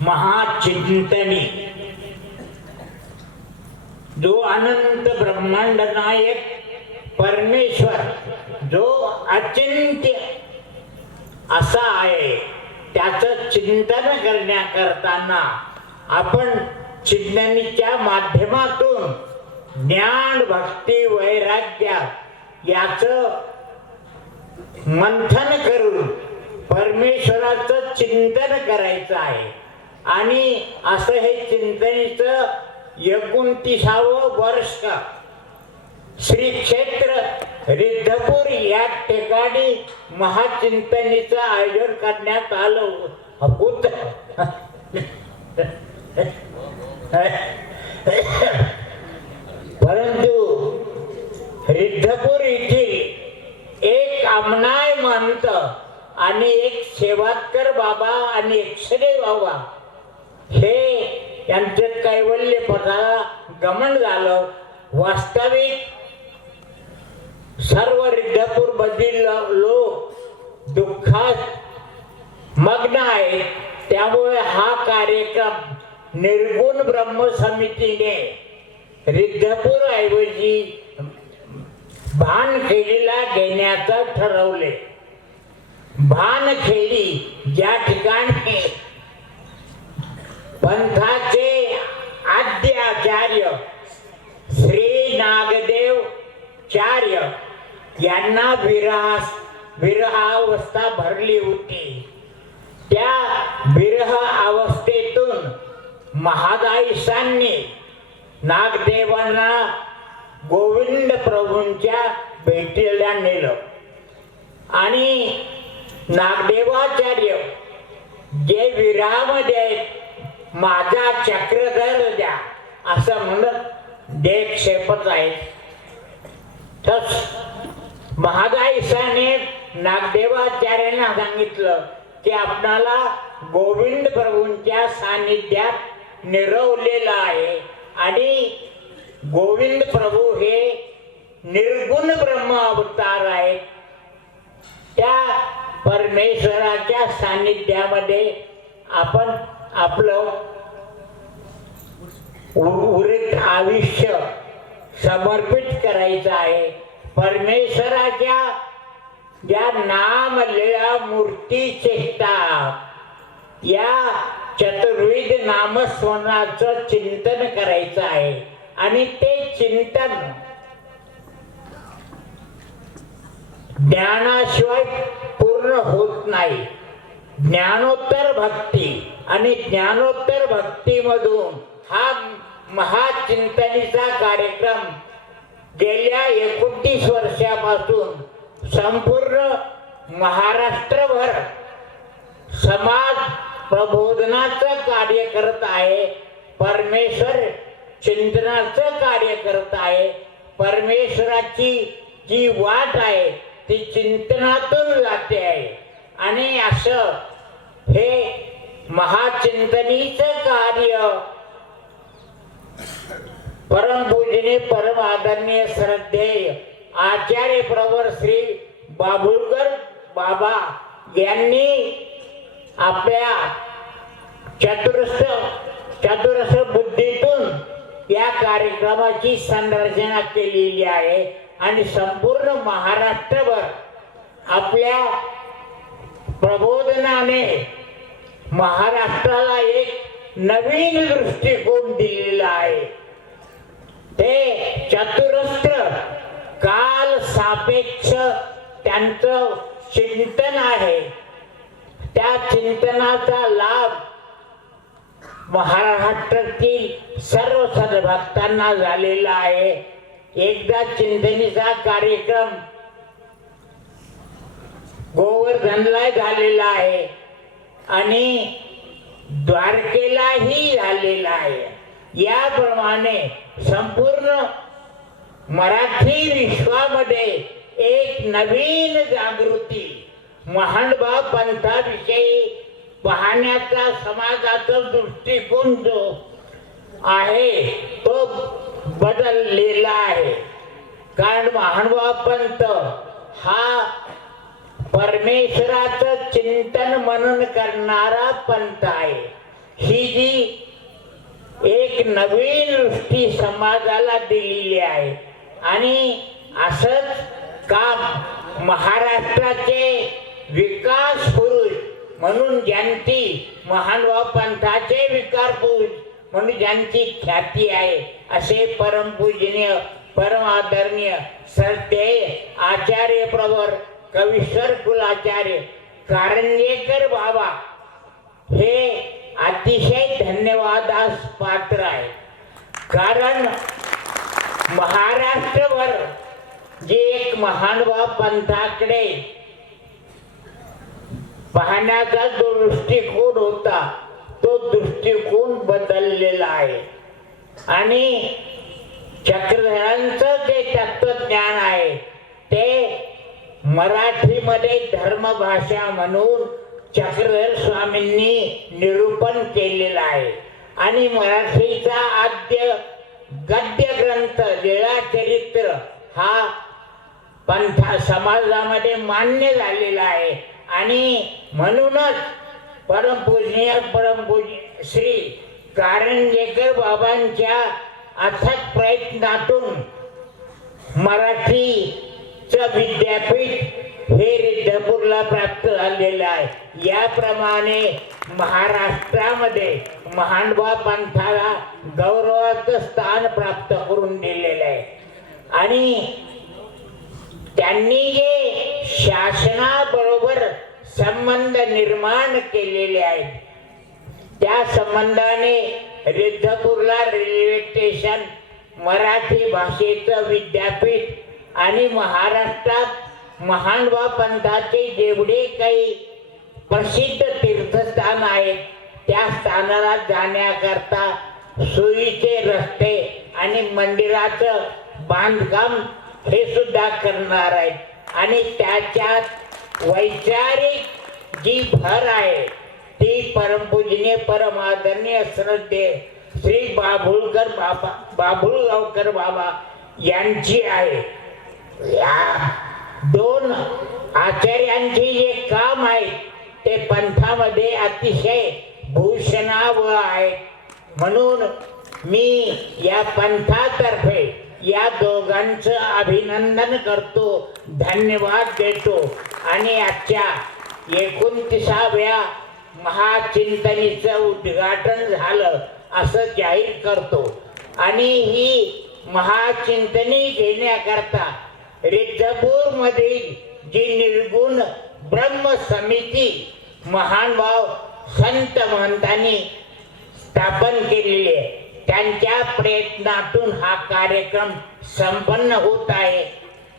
महाचिंतनी। जो अनंत ब्रह्मांड नायक परमेश्वर जो अचिंत्य असा आहे त्याचं चिंतन करण्या करताना आपण चिंतनीच्या माध्यमातून ज्ञान भक्ती वैराग्य याचं मंथन करून परमेश्वराचं चिंतन करायचं आहे. आणि असं हे चिंतनीचं एकोणतीसावं वर्ष. श्री क्षेत्र रिद्धपूर या ठिकाणी महाचिंतनीचं आयोजन करण्यात आलं होत परंतु रिद्धपूर येथील एक आमनाय महंत आणि एक सेवातकर बाबा आणि एकशरे बाबा हे यांच्यात कैवल्य पदाला गमन झालं. वास्तविक सर्व रिद्धपूर मधील लोक दुःखात मग्न आहेत. त्यामुळे हा कार्यक्रम निर्गुण ब्रह्म समितीने रिद्धपूर ऐवजी भानखेडीला घेण्याचं ठरवले. भानखेडी ज्या ठिकाणी पंथाचे आद्य आचार्य श्री नागदेव चार्य यांना विरास विरहावस्था भरली होती. त्या विरह अवस्थेतून महादाईसांनी नागदेवांना गोविंद प्रभूंच्या भेटीला नेलं. आणि नागदेवाचार्य जे विरामध्ये आहेत माझा चक्रधर द्या. असं म्हणत देख शेपत आहेत तस महादाईसाने नागदेवाचार्यांना सांगितलं की आपणाला गोविंद प्रभूंच्या सानिध्यात निरवलेलं आहे. आणि गोविंद प्रभू हे निर्गुण ब्रह्म अवतार आहेत. त्या परमेश्वराच्या सानिध्यामध्ये आपण आपलं उरित आयुष्य समर्पित करायचं आहे. परमेश्वराच्या ज्या नाम लिळा मूर्ती चेष्टा या चतुर्विध नामस्मरणाचं चिंतन करायचं आहे. आणि ते चिंतन ज्ञानाशिवाय पूर्ण होत नाही. ज्ञानोत्तर भक्ती आणि ज्ञानोत्तर भक्तीमधून हा महाचिंतनीचा कार्यक्रम गेल्या एकोणतीस वर्षापासून संपूर्ण महाराष्ट्रभर समाज प्रबोधनाचं कार्य करत आहे. परमेश्वर चिंतनाचं कार्य करत आहे. परमेश्वराची जी वाट आहे ती चिंतनातून जाते आहे. आणि असं हे महाचिंतनीचं कार्य परमपूजनीय परम आदरणीय श्रद्धेय आचार्य प्रवर श्री बाबुळकर बाबा यांनी आपल्या चतुरस्थ चतुरस्थ बुद्धीतून या कार्यक्रमाची संरचना केलेली आहे. आणि संपूर्ण महाराष्ट्रभर आपल्या प्रबोधनाने महाराष्ट्राला एक नवीन दृष्टिकोन दिलेला आहे. ते चतुरस्त्र काल सापेक्ष त्यांचं चिंतन आहे. त्या चिंतनाचा लाभ महाराष्ट्रातील सर्व सद्भक्तांना झालेला आहे. एकदा चिंतनीचा कार्यक्रम गोवर्धनला झालेला आहे आणि द्वारकेलाही झालेला आहे. याप्रमाणे संपूर्ण मराठी विश्वामध्ये एक नवीन जागृती महानभाव पंथाविषयी पाहण्याचा समाजाचा दृष्टिकोन जो आहे तो बदललेला आहे. कारण महानुभाव पंत हा परमेश्वराचं चिंतन मनन करणारा पंथ आहे. ही जी एक नवीन दृष्टी समाजाला दिलेली आहे. आणि असंच काम महाराष्ट्राचे विकास पुरुष म्हणून ज्यांची महानुभाव पंथाचे विकार पुरुष म्हणून ज्यांची ख्याती आहे असे परमपूजनीय परम आदरणीय श्रद्धेय आचार्य प्रवर कविश्वर कुलाचार्य कारंजेकर बाबा हे अतिशय धन्यवादास पात्र आहे. कारण महाराष्ट्रभर जे एक महानुभाव पंथाकडे पाहण्याचा जो दृष्टिकोन होता तो दृष्टिकोन बदललेला आहे. आणि चक्रधरांचं जे तत्वज्ञान आहे ते मराठीमध्ये धर्मभाषा म्हणून चक्रधर स्वामींनी निरूपण केलेलं आहे. आणि मराठीचा आद्य गद्य ग्रंथ लीळा चरित्र हा पंथा समाजामध्ये मान्य झालेला आहे. आणि म्हणूनच परमपूजनीय परमपूज श्री कारंजेकर बाबांच्या अथक प्रयत्नातून मराठीचं विद्यापीठ हे रिद्धपूरला प्राप्त झालेलं आहे. याप्रमाणे महाराष्ट्रामध्ये महानबा पंथाला गौरवाचं स्थान प्राप्त करून दिलेलं आहे. आणि त्यांनी जे शासनाबरोबर संबंध निर्माण केलेले आहेत त्या संबंधाने रिद्धपूरला रेल्वे स्टेशन मराठी भाषेचं विद्यापीठ आणि महाराष्ट्रात महानबा पंथाचे जेवढे काही प्रसिद्ध तीर्थस्थान आहेत त्या स्थानाला जाण्याकरता सोयीचे रस्ते आणि मंदिराचं बांधकाम हे सुद्धा करणार आहेत. आणि त्याच्यात वैचारिक जी भर आहे ती परमपूजनीय परमादरणीय श्रद्धे श्री बाभुळकर बाबा बाभुळगावकर बाबा यांची आहे. या दोन आचार्यांचे जे काम आहे ते पंथामध्ये अतिशय भूषणाव आहे. म्हणून मी या पंथातर्फे या दोघांचं अभिनंदन करतो धन्यवाद देतो. आणि आजच्या एकोणतीसाव्या महाचिंतनीचं उद्घाटन झालं असं जाहीर करतो. आणि ही महाचिंतनी घेण्याकरता रिद्धपूर मधील जी निर्गुण ब्रह्म समिती महान भाव संत महंतांनी स्थापन केलेली आहे. त्यांच्या प्रयत्नातून हा कार्यक्रम संपन्न होत आहे.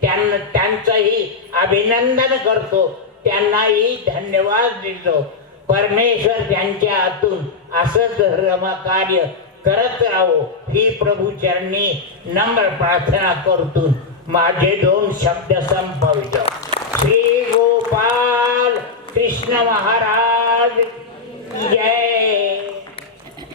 त्यांना त्यांचंही अभिनंदन करतो. त्यांनाही धन्यवाद देतो. परमेश्वर त्यांच्या हातून असंच रम कार्य करत राहो ही प्रभूचरणी नम्र प्रार्थना करतो. माझे दोन शब्द संपवित. श्री गोपाल कृष्ण महाराज जय.